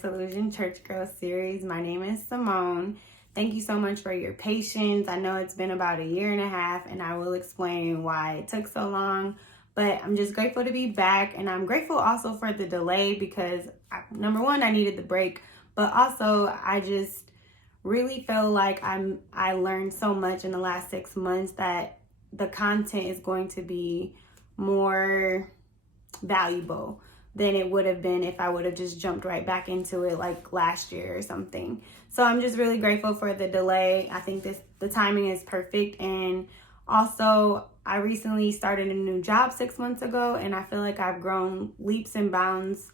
Disillusioned Church Girl series. My name is Simone. Thank you so much for your patience. I know it's been about 1.5 years, and I will explain why it took so long. But I'm just grateful to be back, and I'm grateful also for the delay because, number one, I needed the break, but also I just really feel like I learned so much in the last 6 months that the content is going to be more valuable than it would have been if I would have just jumped right back into it like last year or something. So I'm just really grateful for the delay. I think the timing is perfect. And also, I recently started a new job 6 months ago, and I feel like I've grown leaps and bounds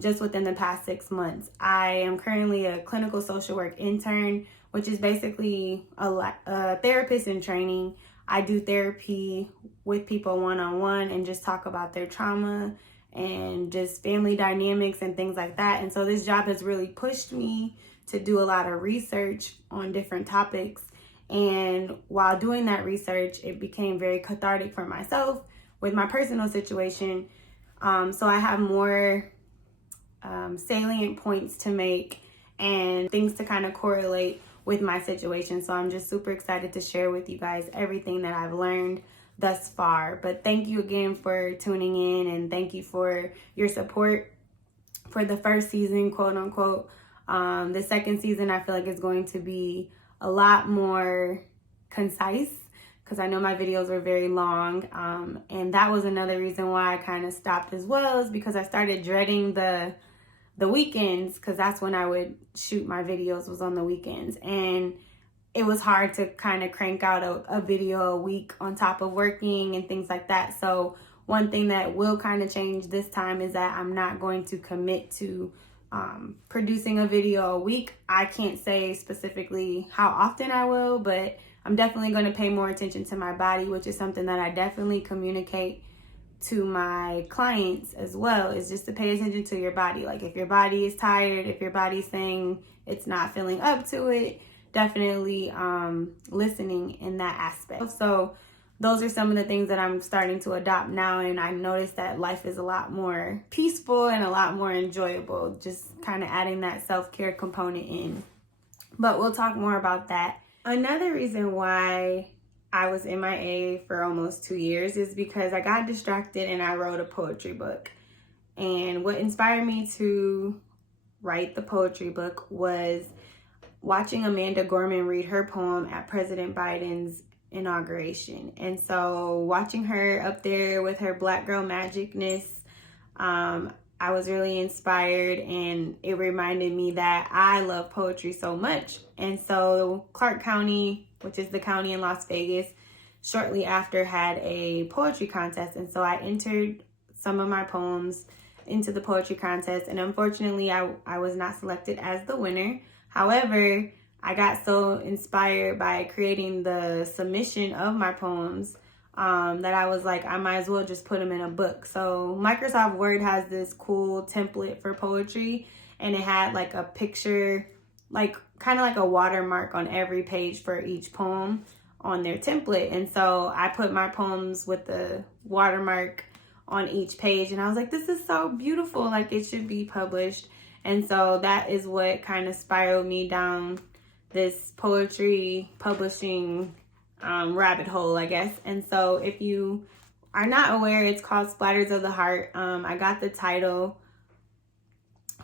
just within the past 6 months. I am currently a clinical social work intern, which is basically a therapist in training. I do therapy with people one-on-one and just talk about their trauma and just family dynamics and things like that. And so this job has really pushed me to do a lot of research on different topics. And while doing that research, it became very cathartic for myself with my personal situation. So I have more salient points to make and things to kind of correlate with my situation. So I'm just super excited to share with you guys everything that I've learned thus far. But thank you again for tuning in, and thank you for your support for the first season, quote unquote. The second season, I feel like is going to be a lot more concise because I know my videos were very long. And that was another reason why I kind of stopped as well, is because I started dreading the weekends, because that's when I would shoot my videos, was on the weekends. And it was hard to kind of crank out a video a week on top of working and things like that. So one thing that will kind of change this time is that I'm not going to commit to producing a video a week. I can't say specifically how often I will, but I'm definitely going to pay more attention to my body, which is something that I definitely communicate to my clients as well, is just to pay attention to your body. Like if your body is tired, if your body's saying it's not feeling up to it, definitely listening in that aspect. So those are some of the things that I'm starting to adopt now, and I noticed that life is a lot more peaceful and a lot more enjoyable, just kind of adding that self-care component in. But we'll talk more about that. Another reason why I was MIA for almost 2 years is because I got distracted and I wrote a poetry book. And what inspired me to write the poetry book was watching Amanda Gorman read her poem at President Biden's inauguration. And so watching her up there with her Black girl magicness, I was really inspired, and it reminded me that I love poetry so much. And so Clark County, which is the county in Las Vegas, shortly after had a poetry contest. And so I entered some of my poems into the poetry contest, and unfortunately I was not selected as the winner. However, I got so inspired by creating the submission of my poems that I was like, I might as well just put them in a book. So Microsoft Word has this cool template for poetry, and it had like a picture, like kind of like a watermark on every page for each poem on their template. And so I put my poems with the watermark on each page, and I was like, this is so beautiful, like it should be published. And so that is what kind of spiraled me down this poetry publishing rabbit hole, I guess. And so if you are not aware, it's called Splatters of the Heart. I got the title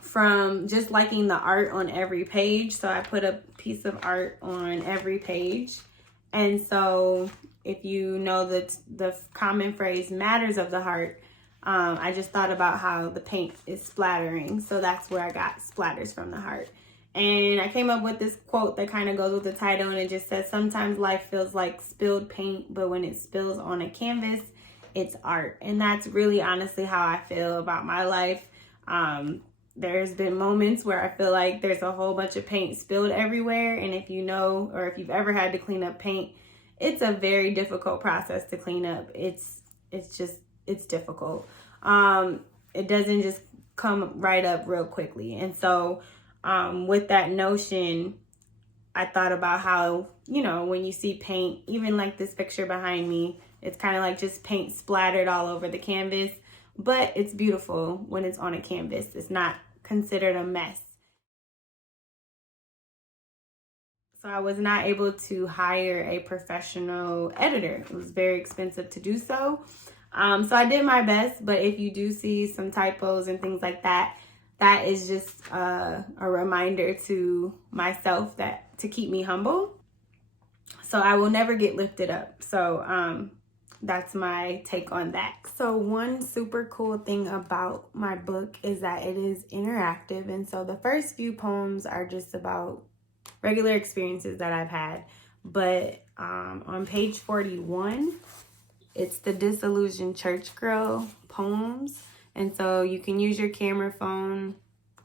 from just liking the art on every page. So I put a piece of art on every page. And so if you know that the common phrase matters of the heart, I just thought about how the paint is splattering. So that's where I got Splatters from the Heart. And I came up with this quote that kind of goes with the title, and it just says, sometimes life feels like spilled paint, but when it spills on a canvas, it's art. And that's really honestly how I feel about my life. There's been moments where I feel like there's a whole bunch of paint spilled everywhere. And if you know, or if you've ever had to clean up paint, it's a very difficult process to clean up. It's difficult. It doesn't just come right up real quickly. And so with that notion, I thought about how, you know, when you see paint, even like this picture behind me, it's kind of like just paint splattered all over the canvas, but it's beautiful when it's on a canvas. It's not considered a mess. So I was not able to hire a professional editor. It was very expensive to do so. So I did my best, but if you do see some typos and things like that, that is just a reminder to myself that to keep me humble. So I will never get lifted up. So that's my take on that. So one super cool thing about my book is that it is interactive. And so the first few poems are just about regular experiences that I've had. But on page 41, it's the Disillusioned Church Girl poems. And so you can use your camera phone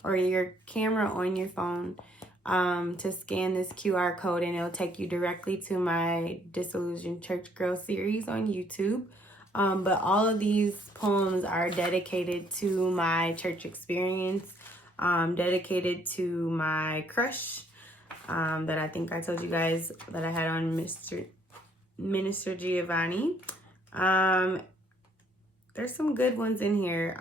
or your camera on your phone to scan this QR code, and it'll take you directly to my Disillusioned Church Girl series on YouTube. But all of these poems are dedicated to my church experience, dedicated to my crush that I think I told you guys that I had on Minister Giovanni. There's some good ones in here.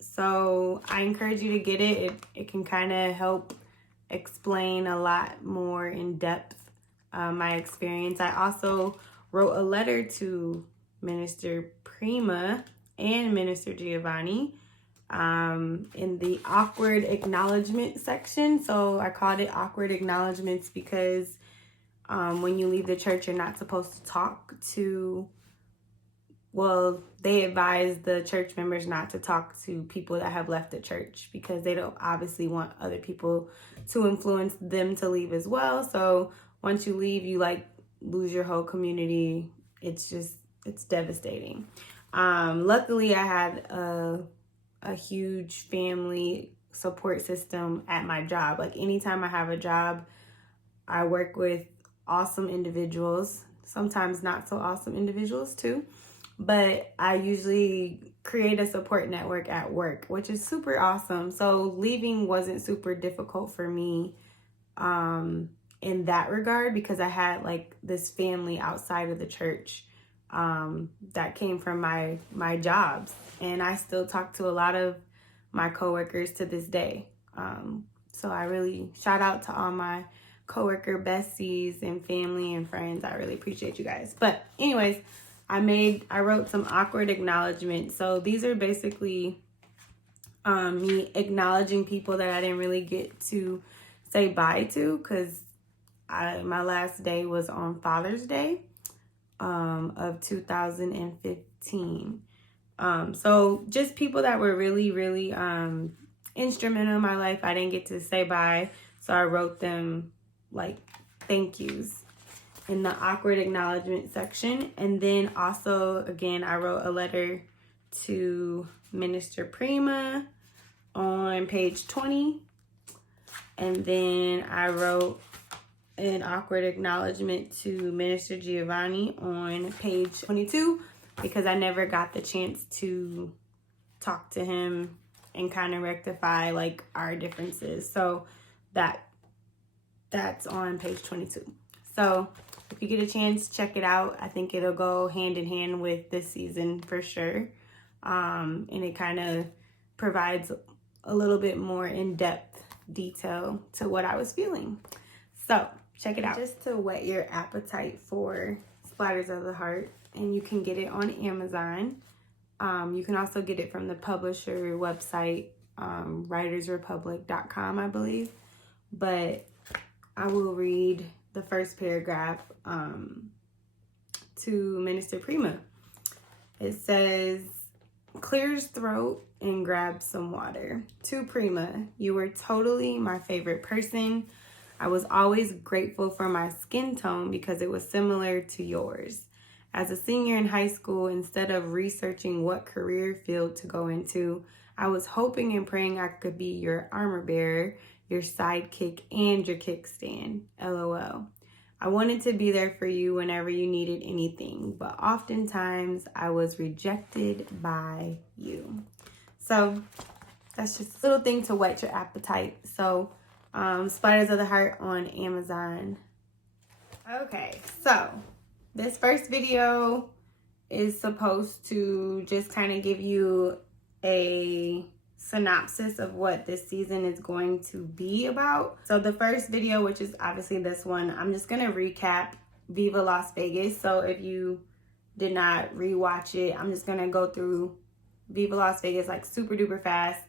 So I encourage you to get it. It can kind of help explain a lot more in depth my experience. I also wrote a letter to Minister Prima and Minister Giovanni in the awkward acknowledgement section. So I called it awkward acknowledgements because when you leave the church, you're not supposed to talk to, well, they advise the church members not to talk to people that have left the church because they don't obviously want other people to influence them to leave as well. So once you leave, you like lose your whole community. It's devastating. Luckily, I had a huge family support system at my job. Like anytime I have a job, I work with awesome individuals, sometimes not so awesome individuals too. But I usually create a support network at work, which is super awesome. So leaving wasn't super difficult for me in that regard because I had like this family outside of the church that came from my jobs. And I still talk to a lot of my coworkers to this day. So I really shout out to all my coworker besties and family and friends. I really appreciate you guys. But anyways, I wrote some awkward acknowledgements. So these are basically me acknowledging people that I didn't really get to say bye to because my last day was on Father's Day of 2015. So just people that were really, really instrumental in my life. I didn't get to say bye. So I wrote them like thank yous in the awkward acknowledgement section. And then also, again, I wrote a letter to Minister Prima on page 20. And then I wrote an awkward acknowledgement to Minister Giovanni on page 22 because I never got the chance to talk to him and kind of rectify like our differences. So that's on page 22. So if you get a chance, check it out. I think it'll go hand in hand with this season for sure. And it kind of provides a little bit more in-depth detail to what I was feeling. So check it out. Just to whet your appetite for Splatters of the Heart, and you can get it on Amazon. You can also get it from the publisher website, writersrepublic.com, I believe. But I will read the first paragraph to Minister Prima. It says, clears throat and grabs some water. To Prima, you were totally my favorite person. I was always grateful for my skin tone because it was similar to yours. As a senior in high school, instead of researching what career field to go into, I was hoping and praying I could be your armor bearer, your sidekick, and your kickstand. LOL. I wanted to be there for you whenever you needed anything, but oftentimes I was rejected by you. So that's just a little thing to whet your appetite. So Splatters of the Heart on Amazon. Okay, so this first video is supposed to just kind of give you a synopsis of what this season is going to be about. So the first video, which is obviously this one, I'm just going to recap Viva Las Vegas. So if you did not rewatch it, I'm just going to go through Viva Las Vegas like super duper fast,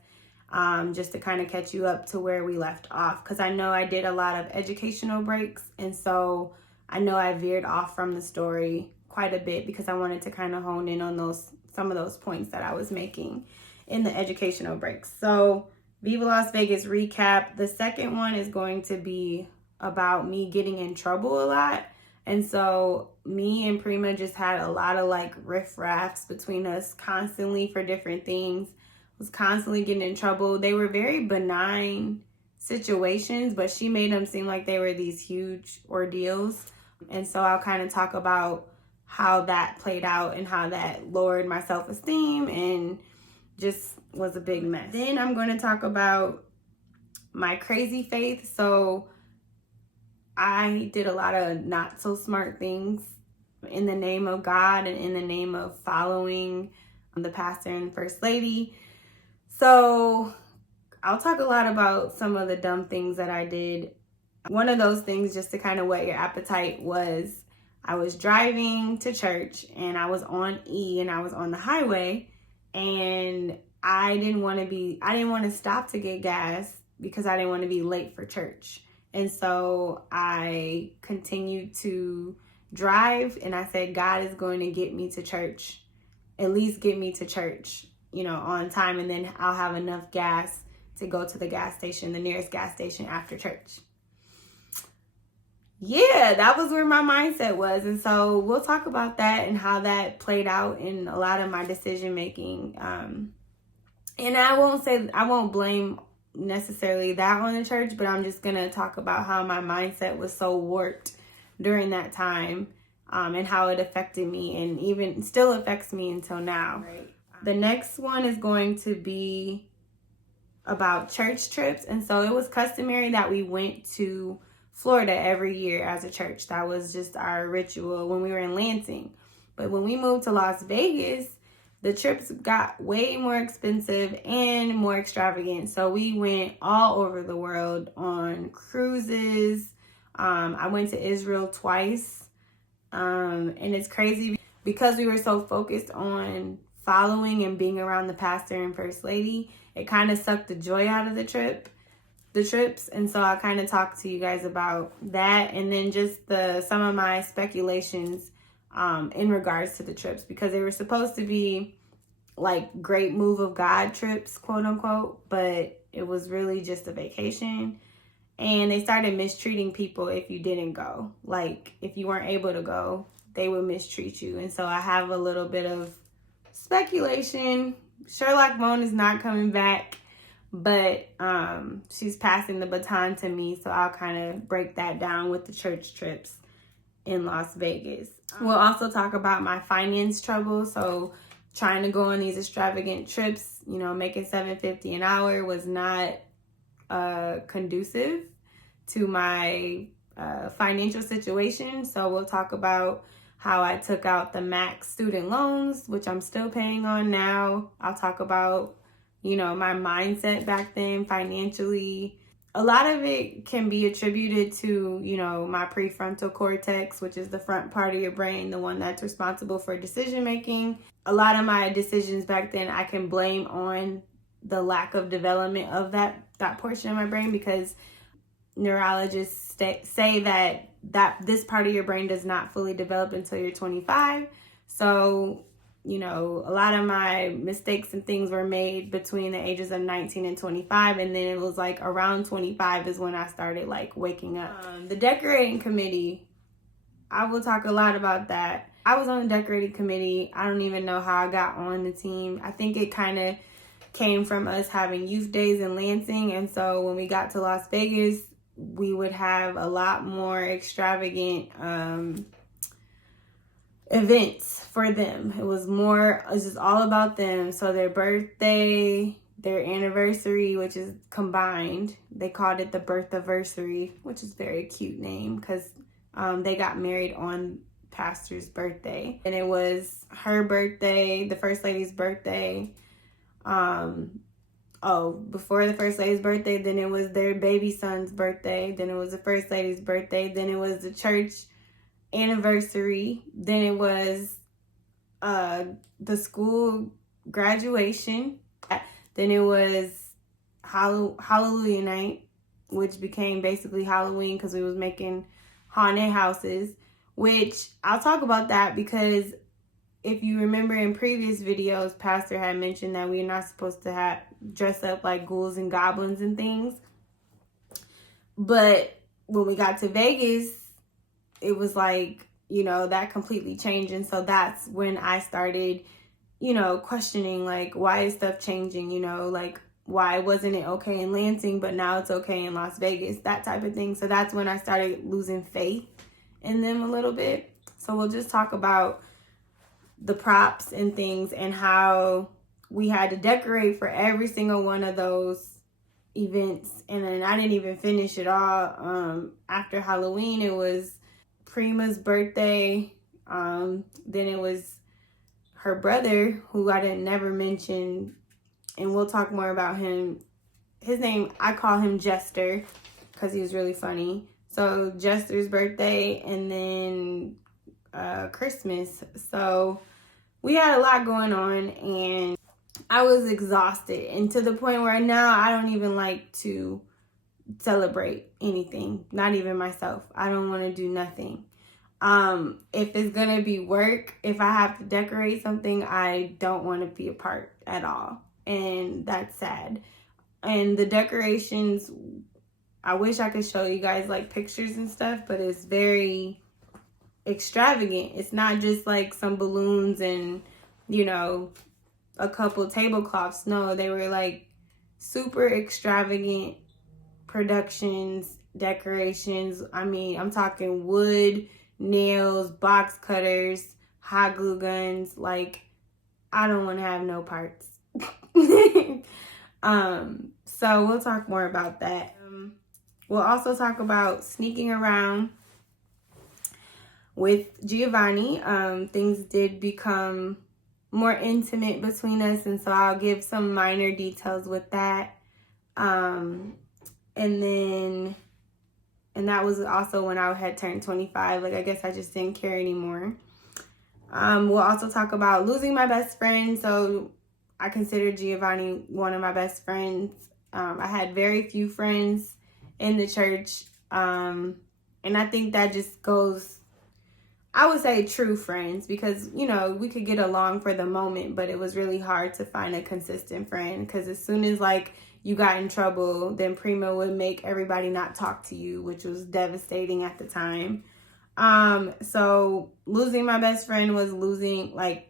just to kind of catch you up to where we left off, because I know I did a lot of educational breaks, and so I know I veered off from the story quite a bit because I wanted to kind of hone in on some of those points that I was making in the educational breaks. So Viva Las Vegas recap. The second one is going to be about me getting in trouble a lot. And so me and Prima just had a lot of like riff-raffs between us constantly for different things. Was constantly getting in trouble. They were very benign situations, but she made them seem like they were these huge ordeals. And so I'll kind of talk about how that played out and how that lowered my self-esteem and just was a big mess. Then I'm going to talk about my crazy faith. So I did a lot of not so smart things in the name of God and in the name of following the pastor and first lady. So I'll talk a lot about some of the dumb things that I did. One of those things, just to kind of whet your appetite, was I was driving to church and I was on E and I was on the highway, and I didn't want to stop to get gas because I didn't want to be late for church. And so I continued to drive, and I said, God is going to get me to church, at least get me to church, on time, and then I'll have enough gas to go to the gas station, the nearest gas station after church. Yeah, that was where my mindset was. And so we'll talk about that and how that played out in a lot of my decision making. And I won't blame necessarily that on the church, but I'm just going to talk about how my mindset was so warped during that time, and how it affected me and even still affects me until now. Right. The next one is going to be about church trips. And so it was customary that we went to Florida every year as a church. That was just our ritual when we were in Lansing. But when we moved to Las Vegas, the trips got way more expensive and more extravagant. So we went all over the world on cruises. I went to Israel twice. And it's crazy because we were so focused on following and being around the pastor and first lady. It kind of sucked the joy out of the trips. And so I kind of talked to you guys about that, and then just some of my speculations in regards to the trips, because they were supposed to be like great move of God trips, quote unquote, but it was really just a vacation. And they started mistreating people if you didn't go. Like if you weren't able to go, they would mistreat you. And so I have a little bit of speculation. Sherlock Moan is not coming back, but she's passing the baton to me, so I'll kind of break that down with the church trips in Las Vegas. We'll also talk about my finance trouble. So trying to go on these extravagant trips, making $750 an hour was not conducive to my financial situation. So we'll talk about how I took out the max student loans, which I'm still paying on now. I'll talk about my mindset back then financially. A lot of it can be attributed to, my prefrontal cortex, which is the front part of your brain, the one that's responsible for decision making. A lot of my decisions back then I can blame on the lack of development of that portion of my brain, because neurologists say that this part of your brain does not fully develop until you're 25. So a lot of my mistakes and things were made between the ages of 19 and 25. And then it was like around 25 is when I started like waking up. The decorating committee, I will talk a lot about that. I was on the decorating committee. I don't even know how I got on the team. I think it kind of came from us having youth days in Lansing. And so when we got to Las Vegas, we would have a lot more extravagant events for them. It was just all about them. So their birthday, their anniversary, which is combined, they called it the birthiversary, which is a very cute name because they got married on pastor's birthday. And it was her birthday, the first lady's birthday, before the First Lady's birthday, then it was their baby son's birthday, then it was the First Lady's birthday, then it was the church anniversary, then it was the school graduation, then it was Hallelujah night, which became basically Halloween because we was making haunted houses, which I'll talk about that because if you remember in previous videos, Pastor had mentioned that we're not supposed to dress up like ghouls and goblins and things. But when we got to Vegas, it was like, that completely changed. And so that's when I started, questioning, like, why is stuff changing? Like, why wasn't it okay in Lansing, but now it's okay in Las Vegas, that type of thing. So that's when I started losing faith in them a little bit. So we'll just talk about the props and things and how we had to decorate for every single one of those events. And then I didn't even finish it all. After Halloween, it was Prima's birthday. Then it was her brother, who I didn't never mention, and we'll talk more about him. His name, I call him Jester because he was really funny. So Jester's birthday, and then Christmas. So we had a lot going on, and I was exhausted, and to the point where now I don't even like to celebrate anything, not even myself. I don't want to do nothing. If it's gonna be work, if I have to decorate something, I don't want to be a part at all, and that's sad. And the decorations, I wish I could show you guys like pictures and stuff, but it's very extravagant. It's not just like some balloons and a couple tablecloths. No, they were like super extravagant productions, decorations. I mean, I'm talking wood, nails, box cutters, hot glue guns. Like, I don't want to have no parts. So we'll talk more about that. We'll also talk about sneaking around with Giovanni. Things did become more intimate between us, and so I'll give some minor details with that. And that was also when I had turned 25. Like, I guess I just didn't care anymore. We'll also talk about losing my best friend. So I consider Giovanni one of my best friends. I had very few friends in the church. And I think that just goes, I would say, true friends, because, we could get along for the moment, but it was really hard to find a consistent friend, because as soon as like you got in trouble, then Prima would make everybody not talk to you, which was devastating at the time. So losing my best friend was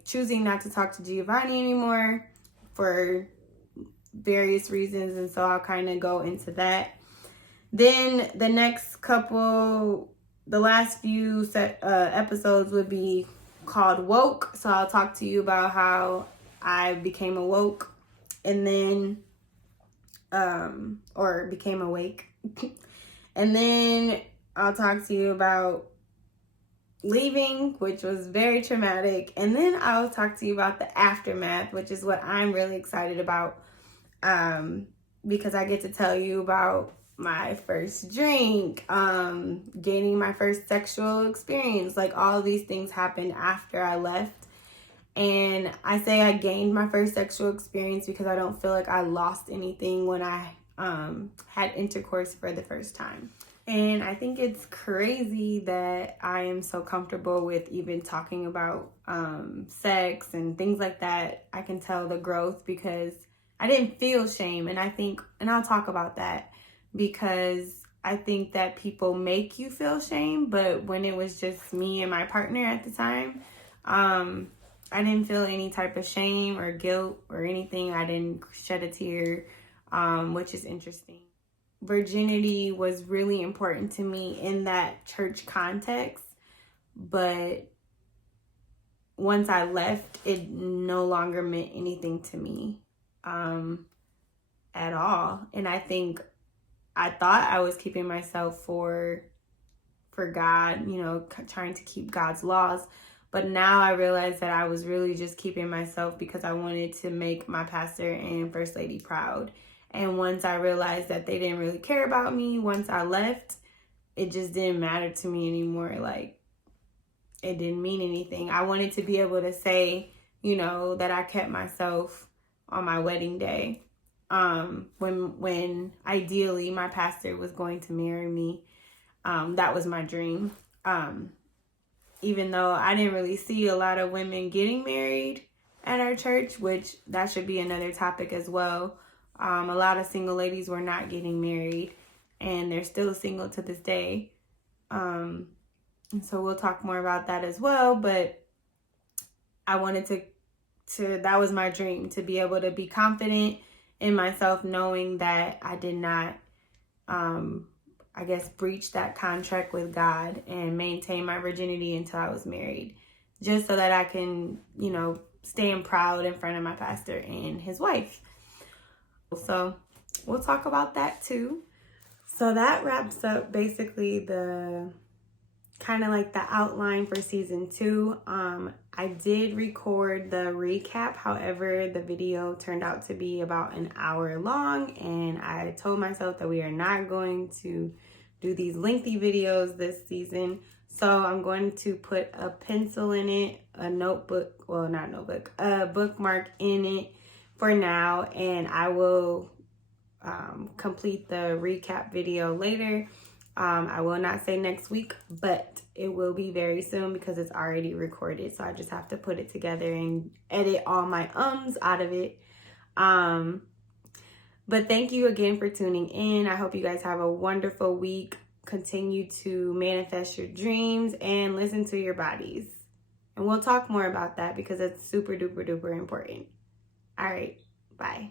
choosing not to talk to Giovanni anymore for various reasons. And so I'll kind of go into that. Then the last few episodes would be called Woke. So I'll talk to you about how I became awoke, and then, or became awake. And then I'll talk to you about leaving, which was very traumatic. And then I'll talk to you about the aftermath, which is what I'm really excited about, because I get to tell you about my first drink, gaining my first sexual experience. Like, all of these things happened after I left. And I say I gained my first sexual experience because I don't feel like I lost anything when I had intercourse for the first time. And I think it's crazy that I am so comfortable with even talking about sex and things like that. I can tell the growth because I didn't feel shame. And I'll talk about that, because I think that people make you feel shame. But when it was just me and my partner at the time, I didn't feel any type of shame or guilt or anything. I didn't shed a tear, which is interesting. Virginity was really important to me in that church context, but once I left, it no longer meant anything to me at all. And I thought I was keeping myself for God, trying to keep God's laws, But now I realized that I was really just keeping myself because I wanted to make my pastor and first lady proud. And once I realized that they didn't really care about me, once I left, it just didn't matter to me anymore. Like, it didn't mean anything. I wanted to be able to say, you know, that I kept myself on my wedding day. When ideally my pastor was going to marry me. That was my dream. Even though I didn't really see a lot of women getting married at our church, which that should be another topic as well. A lot of single ladies were not getting married, and they're still single to this day. And so we'll talk more about that as well. But I wanted to that was my dream, to be able to be confident in myself, knowing that I did not, breach that contract with God and maintain my virginity until I was married, just so that I can, you know, stand proud in front of my pastor and his wife. So we'll talk about that too. So that wraps up basically the kind of like the outline for season 2. I did record the recap. However, the video turned out to be about an hour long, and I told myself that we are not going to do these lengthy videos this season. So I'm going to put a pencil in it, a notebook, well, not notebook, a bookmark in it for now, and I will complete the recap video later. I will not say next week, but it will be very soon because it's already recorded. So I just have to put it together and edit all my ums out of it. But thank you again for tuning in. I hope you guys have a wonderful week. Continue to manifest your dreams and listen to your bodies. And we'll talk more about that because it's super duper duper important. All right, bye.